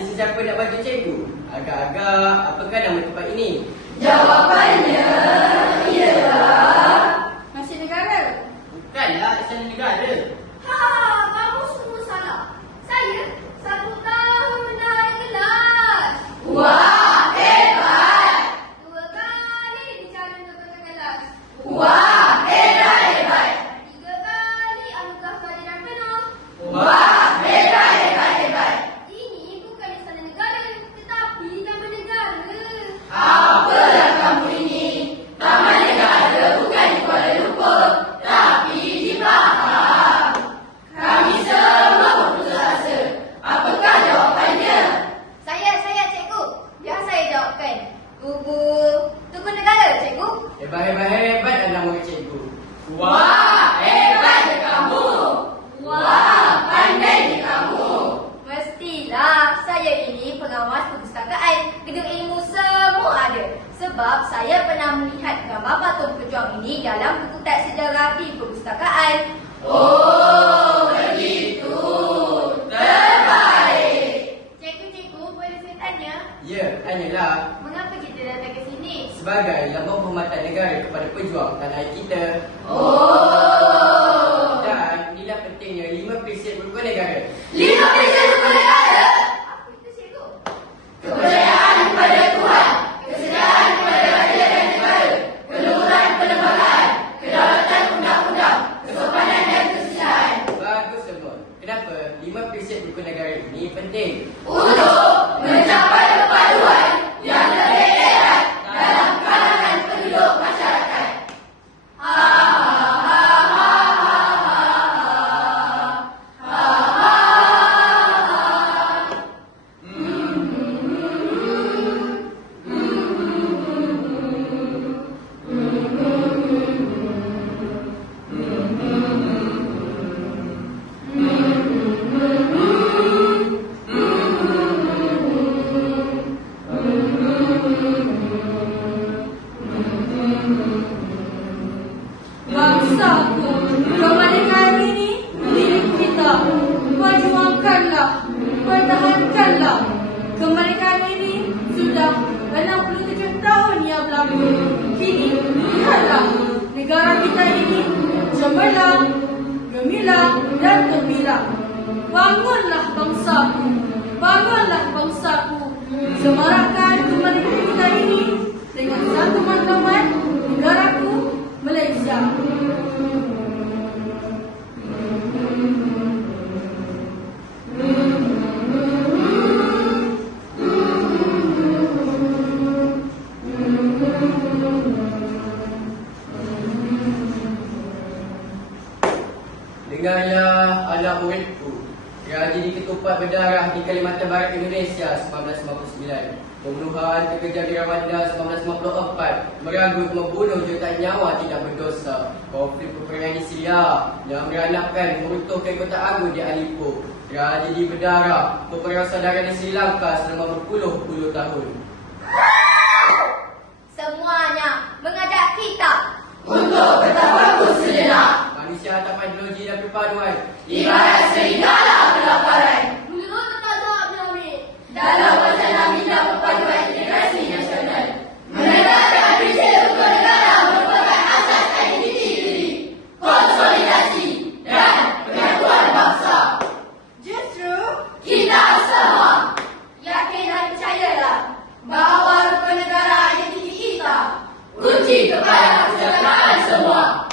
Ada sesiapa nak bantu cikgu? Agak-agak, apakah nama tempat ini? Jawapannya ialah Masjid Negara. Bukanlah Istana Negara. kamu semua salah. Saya 1 tahun menarik kelas. Wah, hebat. 2 kali dicalon kepada kelas. Wah, hebat. 3 kali anugerah kehadiran penuh. Wah, hebat. Ini bukan Istana Negara, tetapi Taman Negara. Apalah kamu ini? Taman Negara bukan di Kuala Lumpur, tapi di Pahang. Kami semua berputus asa. Apakah jawapannya? Saya cikgu. Biar saya jawabkan. Tugu negara, cikgu. Hebat anda murid cikgu. Wah, hebat kamu. Wah, pandai kamu. Mestilah saya ini pengawas perpustakaan. Gedung ilmu semua ada. Sebab saya pernah melihat gambar patung pejuang ini dalam buku teks sejarah di perpustakaan. Oh, begitu. Terbaik. Cikgu, boleh saya tanya? Ya, tanyalah. Mengapa kita datang ke sini? Sebagai lambang penghormatan negara kepada pejuang tanah air kita. Oh. Dan inilah pentingnya 5 prinsip rukun negara. 5 prinsip rukun negara? Apa itu, cikgu? Kepercayaan kepada Tuhan, kesetiaan kepada raja dan negara, keluhuran perlembagaan, kedaulatan undang-undang, kesopanan dan kesusilaan. Bagus semua. Kenapa 5 prinsip rukun negara ini penting? Untuk mencapai perpaduan yang lebih erat dalam kalangan penduduk masyarakat. Bangsaku, kemerdekaan ini milik kita. Perjuangkanlah, pertahankanlah. Kemerdekaan ini sudah 67 tahun yang berlalu. Kini lihatlah negara kita ini cemerlang, gemilang dan gembira. Bangunlah bangsaku, bangunlah bangsaku. Semarakkan kemerdekaan kita ini dengan satu matlamat negaraku Malaysia. Dengarlah anak muridku. Tragedi ketupat berdarah di Kalimantan Barat Indonesia 1959. Pembunuhan terkejar di Rwanda 1954. Meragut membunuh jutaan nyawa tidak berdosa. Konflik peperangan di Syria yang meranapkan meruntuhkan kota Agung di Aleppo. Tragedi berdarah peperangan saudara di Sri Lanka selama berpuluh-puluh tahun. Semuanya mengajak kita untuk bertafakur sejenak. Manusia tanpa ideologi dan perpaduan. Ibarat serigala kelaparan. Menurut Ustazah Abdul Hamid, dalam wacana bina perpaduan integrasi nasional, menegakkan prinsip rukun negara merupakan asas identiti diri, konsolidasi dan penyatuan bangsa. Justru Kita semua yakin dan percayalah bahawa rukun negara identiti kita kunci kepada kesejahteraan semua.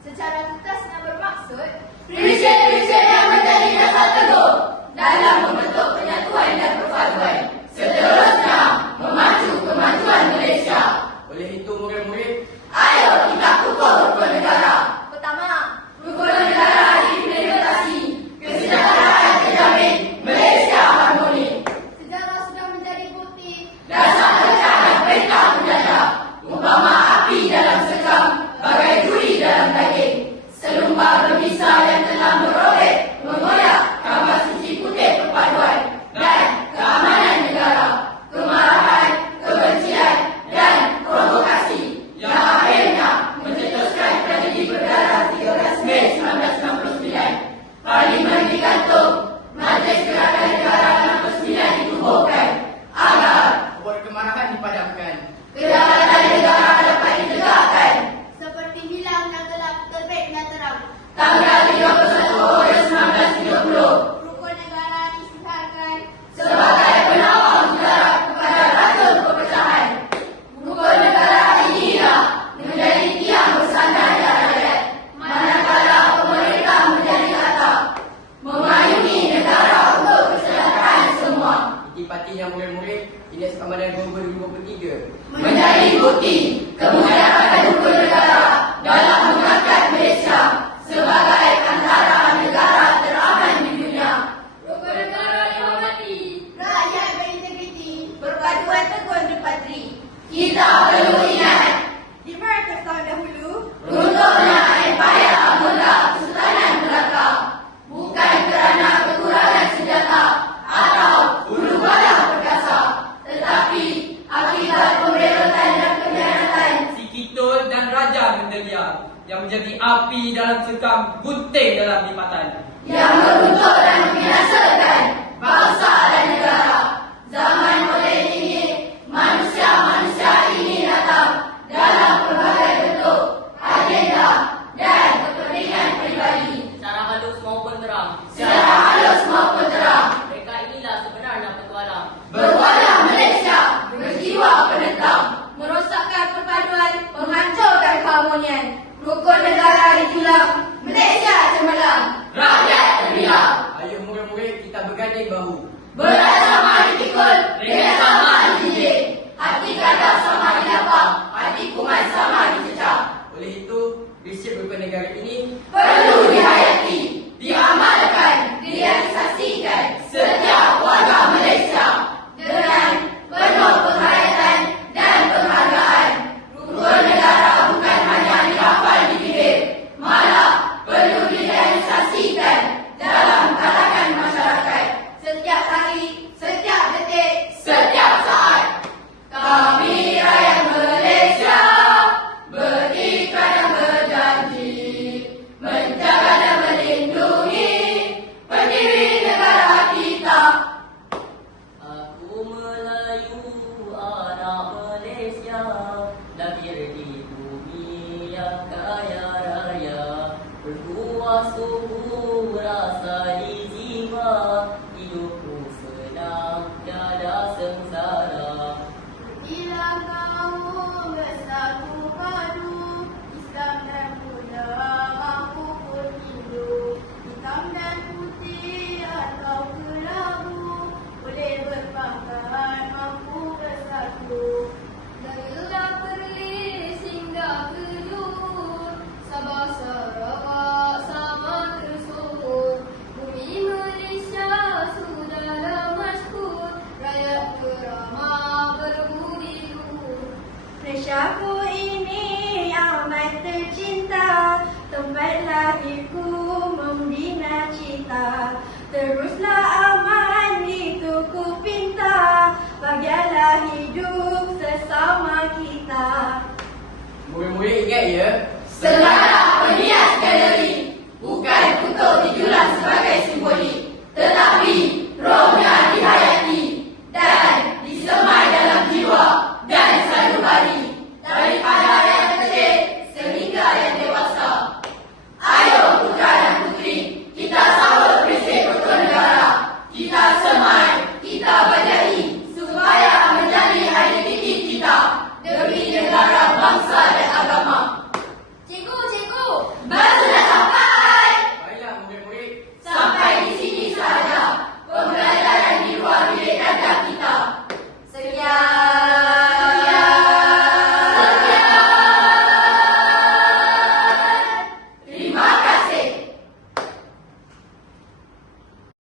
Secara tuntas dan bermaksud, prinsip-prinsip yang hatinya murid-murid Indeks Keamanan Global 2023 menjadi bukti kemudaratan hukum negara dalam mengangkat Malaysia sebagai antara negara teraman di dunia. Rukun negara dihormati, rakyat berintegriti, perpaduan teguh berpatri. Kita perlu ingat Di Markas tahun dahulu, runtuhnya Empire Mula Kesultanan Melaka bukan kerana kekurangan senjata atau huru bala perkasa, tetapi akibat pemberontakan dan pengkhianatan Si Kitol dan Raja Mendelia yang menjadi api dalam sekam, gunting dalam lipatan. yang meruntuh dan membinasakan bangsa dan negara. Zaman moden ini, manusia-manusia ini datang dalam berbagai bentuk, agenda dan kepentingan pribadi. Secara halus maupun terang, Secara halus maupun terang, mereka inilah sebenarnya petualang. berwalah Malaysia berjiwa penentang, merosakkan perpaduan, menghancurkan keharmonian. Rukun negara dijulang, Malaysia cemerlang, rakyat terbilang. Ayo murid-murid kita berganding bahu Berat sama dipikul, ringan sama dijinjing. Hati gagah sama dilapang, hati kuman sama dicecah. Oleh itu, prinsip rukun negara ini Perlu dihayati, diamalkan, direalisasikan setiap warga Malaysia dengan penuh penghayatan dan penghargaan. Rukun negara bukan hanya dihafal di bibir, malah perlu direalisasikan dalam kalangan masyarakat setiap hari, setiap detik, setiap saat. Kami rakyat Malaysia berikrar dan berjanji menjaga dan melindungi pendiri negara kita. Aku Melayu, anak Malaysia, lahir di bumi yang kaya raya, berkuah suhu rasa di jiwa, hidupku senang tiada sengsara. Bila kaum bersatu padu, Islam dan Buddha mampu pun Hindu, hitam dan putih atau kelabu, boleh berpangkat mampu bersatu. Darilah Perlis hingga ke Johor, Sabah Sarawak sama tersohor, bumi Malaysia sudahlah masyhur, rakyat beramah berbudi luhur. Malaysiaku ini amat tercinta, tempat lahirku membina cita. Teruslah aman itu ku pinta, bahagialah hidup sesama kita. murid-murid ingat ya Selara penias galeri